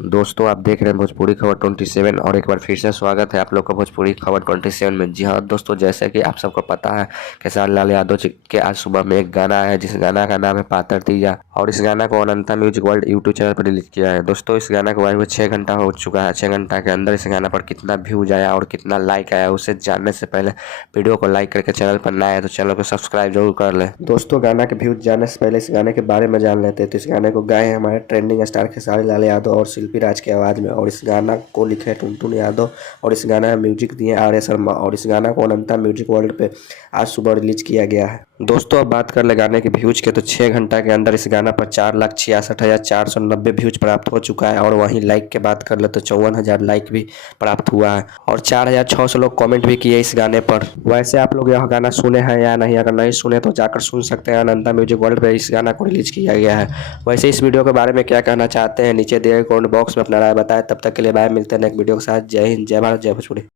दोस्तों आप देख रहे हैं भोजपुरी खबर 27 और एक बार फिर से स्वागत है आप लोग का भोजपुरी खबर 27 में। जी हाँ दोस्तों, जैसे कि आप सबको पता है खेसारी लाल यादव जी के आज सुबह में एक गाना है जिस गाना का नाम है पातर तीजा, और इस गाना को अनंता म्यूजिक वर्ल्ड यूट्यूब चैनल पर रिलीज किया है। दोस्तों इस गाना को आए हुए 6 घंटा हो चुका है। 6 घंटा के अंदर इस गाना पर कितना व्यूज आया और कितना लाइक आया उसे जानने से पहले वीडियो को लाइक करके चैनल पर नया है तो चैनल को सब्सक्राइब जरूर कर ले। दोस्तों गाना के व्यूज जानने से पहले इस गाने के बारे में जान लेते हैं। तो इस गाने को गाए हैं हमारे ट्रेंडिंग स्टार खेसारी लाल यादव और शिल्पी राज की आवाज़ में, और इस गाना को लिखे टुनटुन यादव, और इस गाना में म्यूजिक दिए आर्या शर्मा, और इस गाना को अनंता म्यूजिक वर्ल्ड पे आज सुबह रिलीज किया गया है। दोस्तों अब बात कर ले गाने के व्यूज के, तो 6 घंटा के अंदर इस गाना पर 4,66,490 व्यूज प्राप्त हो चुका है, और वहीं लाइक के बात कर ले तो 54,000 लाइक भी प्राप्त हुआ है, और 4,600 लोग कमेंट भी किए इस गाने पर। वैसे आप लोग यह गाना सुने हैं या नहीं? अगर नहीं सुने तो जाकर सुन सकते हैं, अनंता म्यूजिक वर्ल्ड पे इस गाना को रिलीज किया गया है। वैसे इस वीडियो के बारे में क्या कहना चाहते हैं नीचे दिए गए कमेंट बॉक्स में अपना राय बताएं। तब तक के लिए बाय, मिलते हैं नेक्स्ट वीडियो के साथ। जय हिंद, जय भारत, जय भोजपुरी।